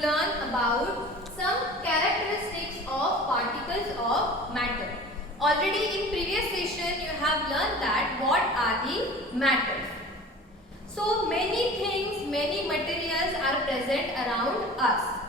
learn about some characteristics of particles of matter. Already in previous session you have learned that what are the matters. So many things, many materials are present around us.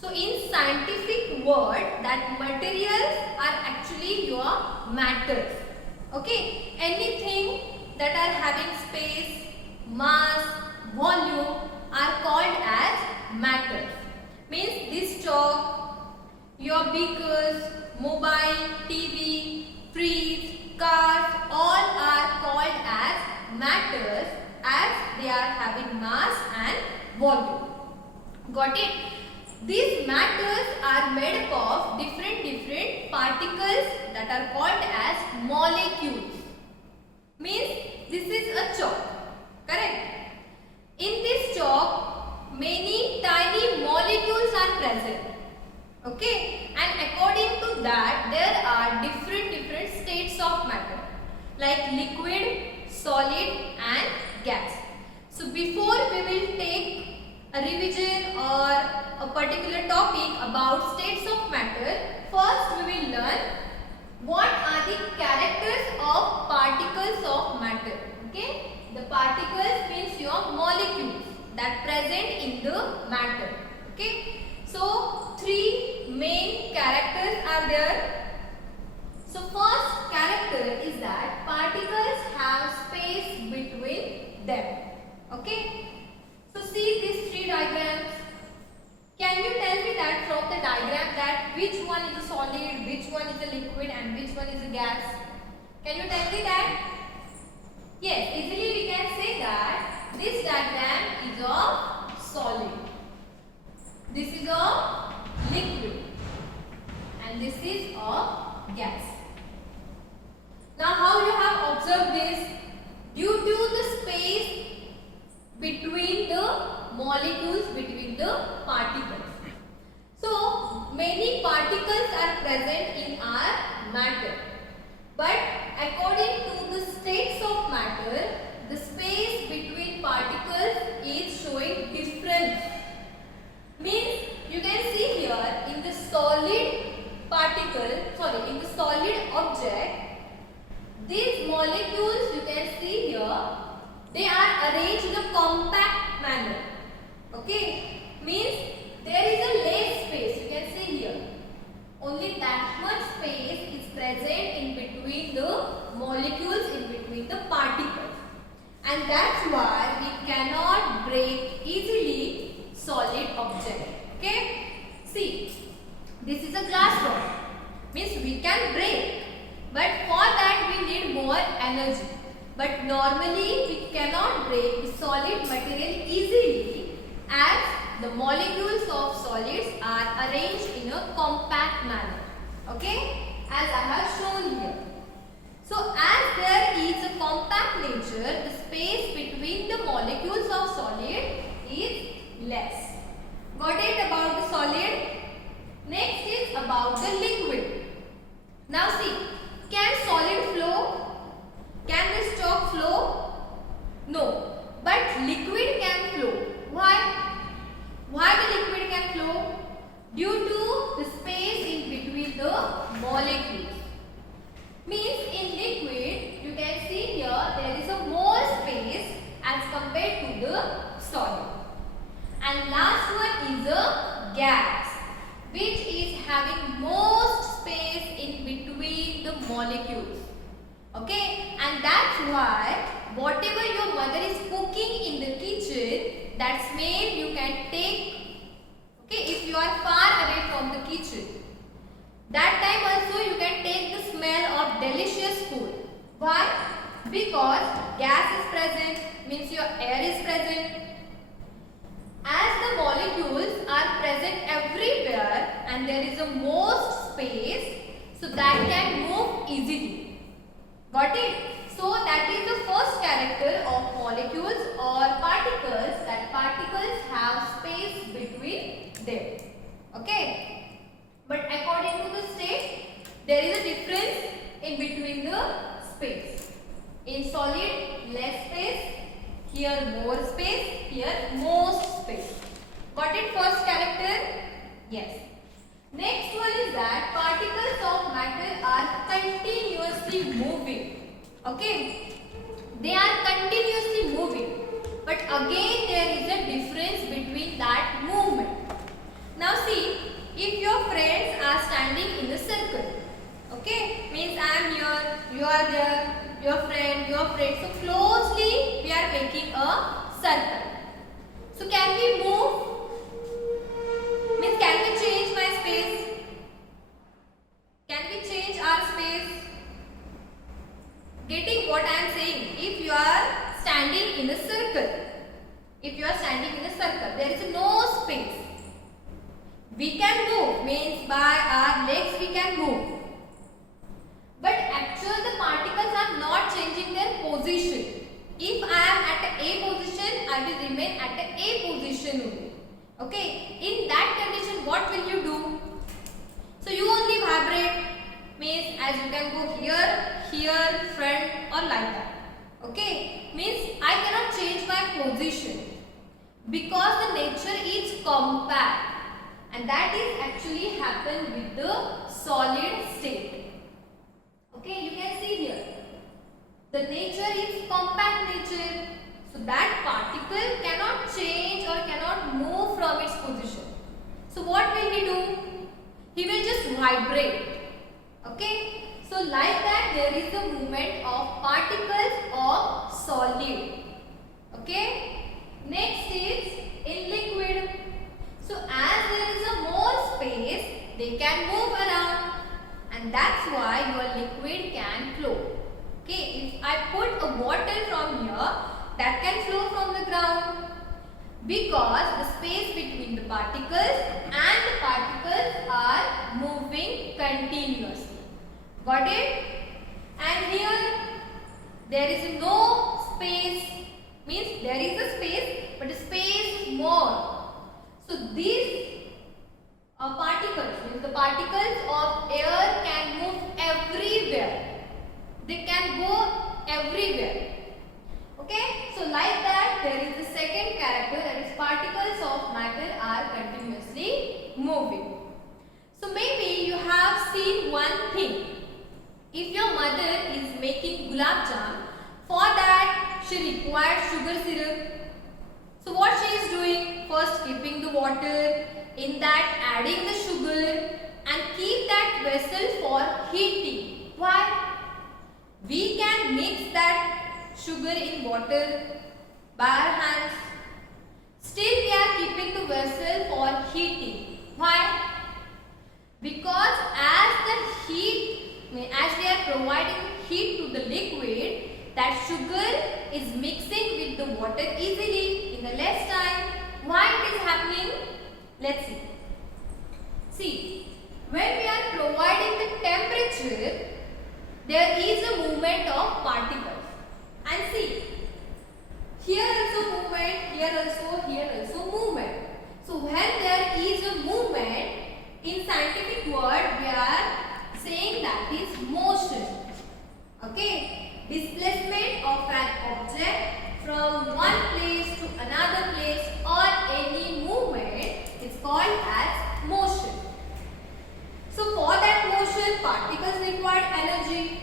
So in scientific word, that materials are actually your matters. Okay, anything that are having space, mass, volume are called as matters. Means this chalk, your beakers, mobile, TV, fridge, cars, all are called as matters as they are having mass and volume. Got it? These matters are made up of different particles that are called as molecules. Means this is a chalk. Correct? In this chalk, many tiny molecules are present. Okay? And according to that, there are different states of matter. Like liquid, solid and gas. So before we will take a revision or a particular topic about states of matter, first we will learn what are the characters of particles of matter. Okay? The particles means your molecules that present in the matter. Okay? So three main characters are there. So first character is that particles have space between them. Okay? So see these three diagrams. Can you tell me that from the diagram that which one is a solid, which one is a liquid and which one is a gas? Can you tell me that? Yes, easily we can say that this diagram is of solid. This is of liquid and this is of gas. Now how you have observed this? Due to the space between the molecules, between the particles. So many particles are present in our matter. But according to the states of matter, the space between particles is showing difference. Means you can see here in the solid particle, in the solid object, these molecules you can see here, they are arranged in a compact manner. Okay? Means there is a less space, you can see here. Only that much space is present in between the molecules, in between the particles. And that's why we cannot break easily solid object. Okay? See, this is a glass rod. Means we can break. But for that we need more energy. But normally we cannot break the solid material easily as the molecules of solids are arranged in a compact manner. Okay? As I have shown here. So as there is a compact nature, the space between the molecules of solid is less. Got it about the solid? Next is about the liquid. Now see, can solid flow? Can this chalk flow? No. But liquid can flow. Why? Why the liquid can flow? Due to the space in between the molecules. Means in liquid, you can see here there is a more space as compared to the solid. And last one is a gas, which is having most space in between the molecules. Okay, and that's why whatever your mother is cooking in the kitchen, that smell you can take. Okay, if you are far away from the kitchen, that time also you can take the smell of delicious food. Why? Because gas is present, means your air is present. As the molecules are present everywhere and there is a most space, so that can move easily. Got it? So that is the first character of molecules or particles, that particles have space between them. Okay? But according to the state, there is a difference in between the space. In solid, less space. Here more space. Here most space. Got it? First character? Yes. Next one is that particles of matter are continuously moving. Okay? They are continuously moving. But again there is a difference between that movement. Now see, if your friends are standing in a circle, okay, means I am here, you are there, your friend, so closely we are making a circle. So can we move? Means can we change my space? Can we change our space? Getting what I am saying? If you are standing in a circle, there is no space. We can move, means by our legs we can move. But actually the particles are not changing their position. If I am at A position, I will remain at A position only. Okay, in that condition what will you do? So you only vibrate, means as you can go here, front or like that. Okay, means I cannot change my position because the nature is compact, and that is actually happen with the solid state. Okay, you can see here the nature is compact nature, so that particle cannot change or cannot move from its position. So what will he do? He will just vibrate. Okay, so like that there is a movement of particles of solid. Okay, next is in liquid. So as there is a more space, they can move around, and that's why your liquid can flow. Okay, if I put a bottle from here, that can flow from the ground because the space between the particles and the particles are moving continuously. Got it? And here there is no space, means there is a space but the space is more. So these particles, means the particles of air can move everywhere. They can go everywhere. Okay, so like that there is the second character, that is particles of matter are continuously moving. So maybe you have seen one thing. If your mother is making gulab jam, for that she requires sugar syrup. So what she is doing? First keeping the water, in that adding the sugar and keep that vessel for heating. Why? We can mix that sugar in water by our hands. Still we are keeping the vessel for heating. Why? Because as we are providing heat to the liquid, that sugar is mixing with the water easily in the less time. Why it is happening? Let's see. See, when we are providing the temperature, there is a movement of particles. And see, here also movement, here also movement. So when there is a movement, in scientific word we are saying that is motion. Okay, displacement of an object from one place to another place or any movement is called as motion. So for that motion, particles require energy,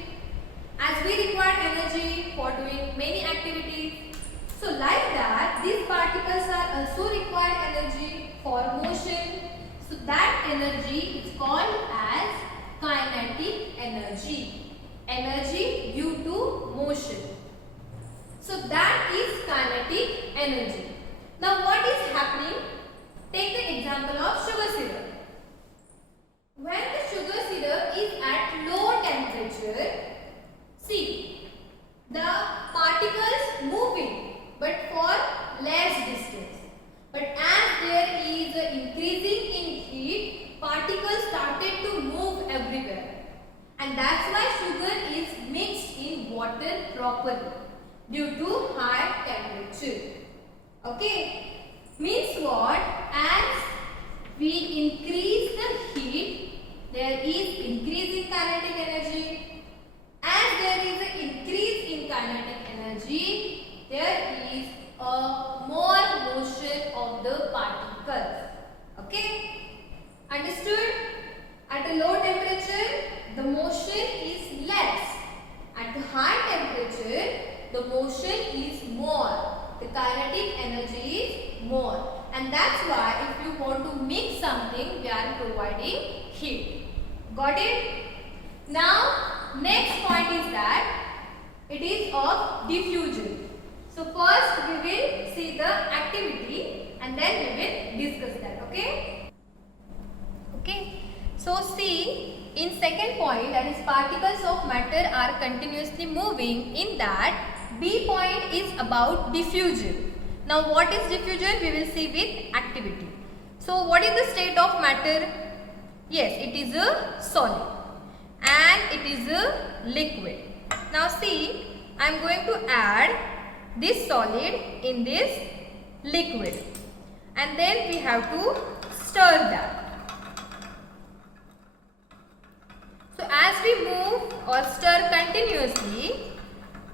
as we require energy for doing many activities. So like that, these particles are also require energy for motion. So that energy is called as kinetic energy. Energy due to motion. So that is kinetic energy. Now what is happening? Take the example of sugar syrup. When the sugar syrup is at low temperature, see, the particles moving but for less distance. But as there is increasing in heat, particles started to move everywhere. And that's why sugar is mixed in water properly due to high temperature. Okay, means what? As we increase the heat, there is increase in kinetic energy. As there is an increase in kinetic energy, there is a more motion of the particles. motion is more. The kinetic energy is more. And that's why if you want to mix something, we are providing heat. Got it? Now, next point is that it is of diffusion. So first we will see the activity and then we will discuss that. Okay? Okay. So see, in second point, that is particles of matter are continuously moving. In that, B point is about diffusion. Now what is diffusion? We will see with activity. So what is the state of matter? Yes, it is a solid and it is a liquid. Now see, I am going to add this solid in this liquid and then we have to stir that. So as we move or stir continuously,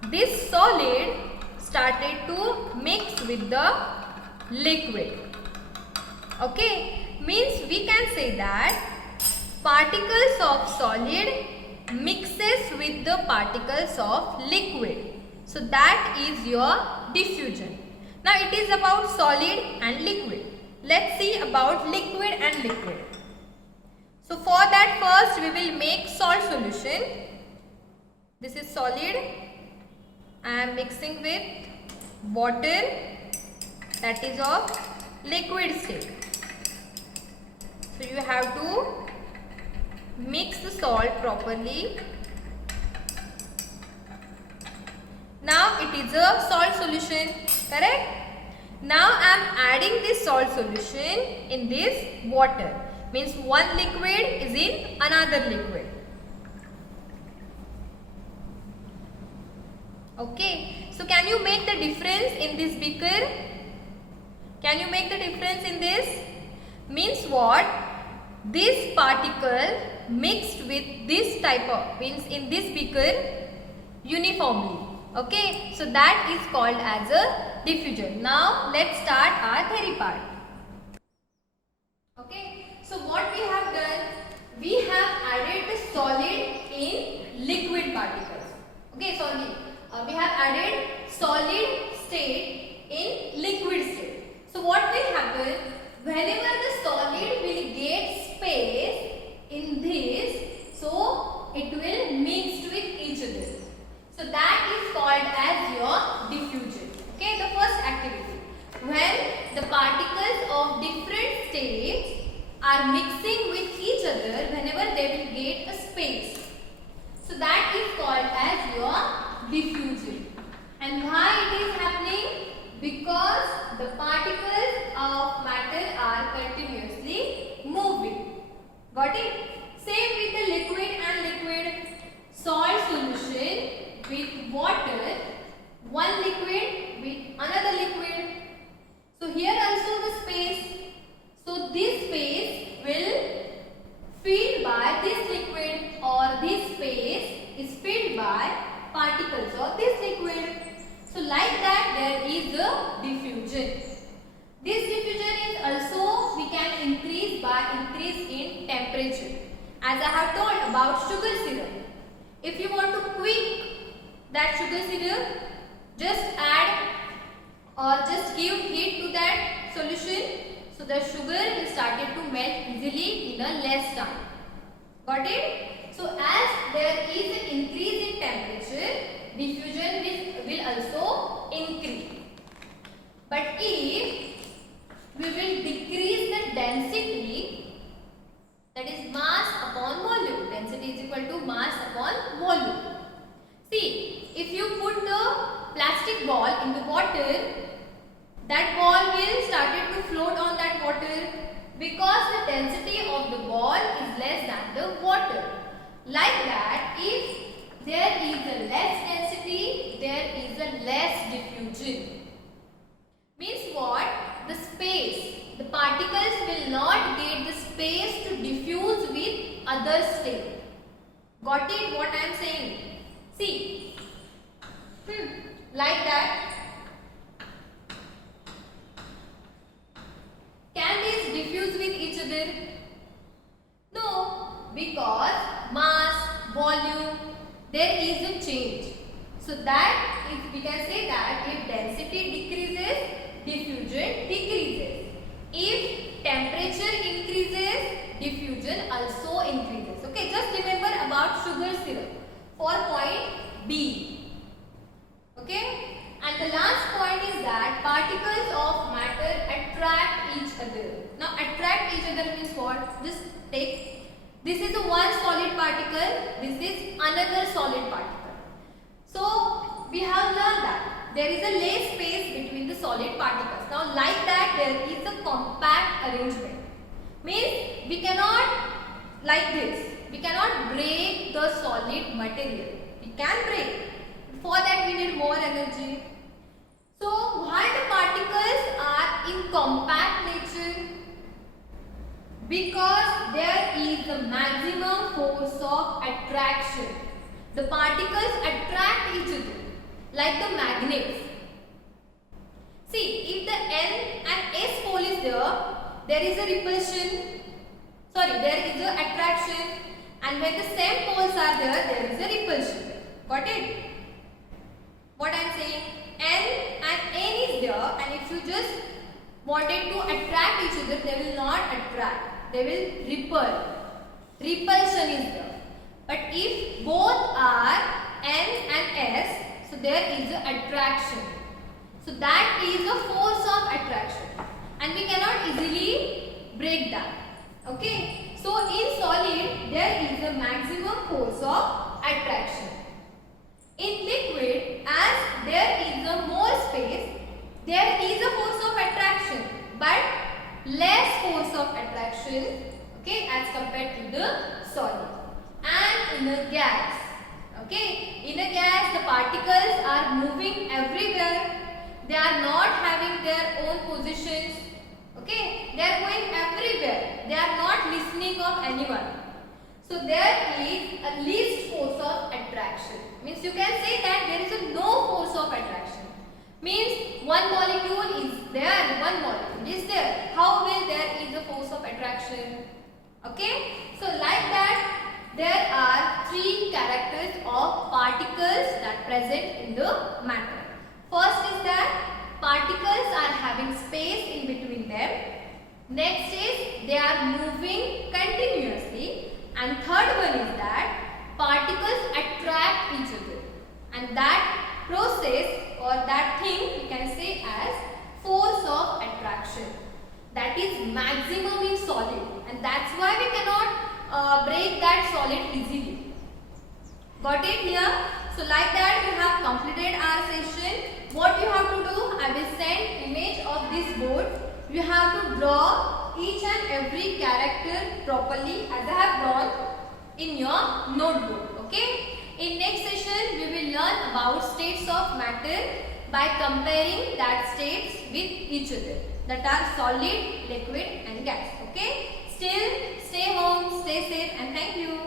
this solid started to mix with the liquid. Okay, means we can say that particles of solid mixes with the particles of liquid. So that is your diffusion. Now it is about solid and liquid. Let's see about liquid and liquid. So for that first we will make salt solution. This is solid. I am mixing with water that is of liquid state. So you have to mix the salt properly. Now it is a salt solution, correct? Now I am adding this salt solution in this water. Means one liquid is in another liquid. Okay, so can you make the difference in this beaker? Can you make the difference in this? Means what? This particle mixed with this type of, means in this beaker uniformly. Okay, so that is called as a diffusion. Now let's start our theory part. Okay, so what we have done, we have added the solid in liquid particles. Okay, sorry. We have added solid state in liquid state. So what will happen, whenever the solid will get space in this, so it will mix with each other. So that is called as your diffusion. Okay, the first activity. When the particles of different states are mixing with each other, whenever they will get a space. So that is called as your diffusion. And why it is happening? Because the particles of matter are continuously moving. Got it? Same with the liquid and liquid. Salt solution with water, one liquid with another liquid. So here also the space. So this space will filled by this liquid, or this space is filled by particles of this liquid. So like that there is a diffusion. This diffusion is also we can increase by increase in temperature. As I have told about sugar syrup. If you want to quick that sugar syrup, just add or just give heat to that solution. So the sugar will start to melt easily in a less time. Got it? So as there is an increase in temperature, diffusion will also increase. But if we will decrease the density, that is mass upon volume. Density is equal to mass upon volume. See, if you put the plastic ball in the water, that ball will start to float on that water because the density of the ball is less than the water. Like that, if there is a less density, there is a less diffusion. Means what? The space, the particles will not get the space to diffuse with other state. Got it what I am saying? See, like that. Can these diffuse with each other? No, because mass, volume, there is a change. So that is, we can say that diffusion decreases. If temperature increases, diffusion also increases. Okay, just remember about sugar syrup for point B. Okay, and the last point is that particles of matter attract each other. Now attract each other means what? Just take, this is a one solid particle, this is another solid particle. So we have learned that there is a less space between the solid particles. Now like that there is a compact arrangement. Means we cannot, like this, we cannot break the solid material. We can break. For that we need more energy. So why the particles are in compact nature? Because there is the maximum force of attraction. The particles attract each other like the magnets. See, if the N and S pole is there is a repulsion. Sorry, there is a attraction, and when the same poles are there is a repulsion. Got it? What I am saying? N and N is there, and if you just wanted to attract each other, they will not attract. They will repel. Repulsion is there. But if both are N and S, so there is a attraction. So that is the force of attraction, and we cannot easily break that. Okay. So in solid there is a maximum force of attraction. In liquid, as there is a more space, there is a force of attraction, but less force of attraction, okay, as compared to the solid. And in a gas, okay, in a gas the particles are moving everywhere. They are not having their own positions, okay, they are going everywhere. They are not listening of anyone. So there is a least force of attraction. Means you can say that there is a no force of attraction. Means one molecule is there, one molecule is there. How will there is a force of attraction? Okay. So like that, there are three characters of particles that present in the matter. First is that particles are having space in between them. Next is they are moving continuously. And third one is that particles attract each other. And that process or that thing we can say as force of attraction. That is maximum in solid. And that's why we cannot break that solid easily. Got it here? So like that we have completed our session. What you have to do, I will send image of this board. You have to draw each and every character properly as I have drawn in your notebook. Okay. In next session we will learn about states of matter by comparing that states with each other, that are solid, liquid and gas. Okay. Still stay home, stay safe and thank you.